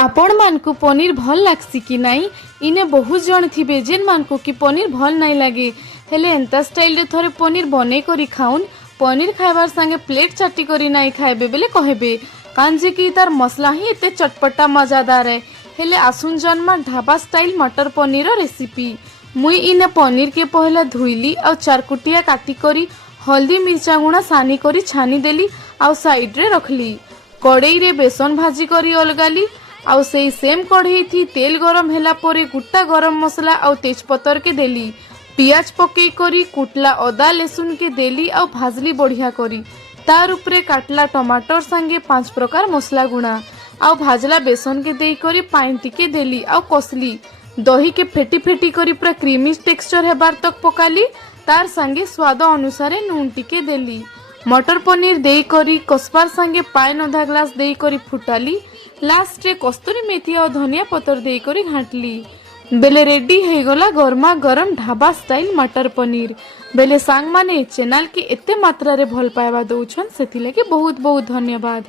आपण मानकु पनीर भल लागसी कि नाई इने बहुत जन थिबे जेन मानकु कि पनीर भल नाई लागे हेले एंता स्टाइल रे थोरे पनीर बने करी खाउन पनीर खाइबार संगे प्लेट चाटी करी नाई खाइबे बेले कहबे कांजे कि तार मसला ही एते चटपटा मजादार है। हेले आसुन जन्मा ढाबा स्टाइल मटर पनीर रेसिपी मुई इने पनीर के पहला धुईली और चारकुटिया काटी करी हल्दी मिर्चा गुणा सानी करी छानी देली और साइड रे रखली। कड़ई रे बेसन भाजी करी अलगाली आउ से सेम कढ़ई थी तेल गरम ହେଲା ପରେ गुट्टा गरम मसला और तेजपतर के देली पियाज पकई करी कुटला अदा लेसुन के देली और भाजली बढ़िया करी तार उपरे काटला टमाटर संगे 5 प्रकार मसला गुणा और भाजला बेसन के देई करी पानी टिके देली और कसली दही के फेटी फेटी करी पूरा क्रीमी टेक्सचर हेबार तक पकाली तार संगे स्वाद अनुसार नून टिके देली मटर पनीर देई करी कसबार संगे पानी अधा ग्लास देई करी फुटाली लास्ट रे कस्तूरी मेथी और धनिया पतर देई करी घाटली बेले रेडी है गला गरमा गरम ढाबा स्टाइल मटर पनीर बेले सांग माने चैनल की एते मात्रा रे भल पाइबा दउछन सेति लगे बहुत बहुत धन्यवाद।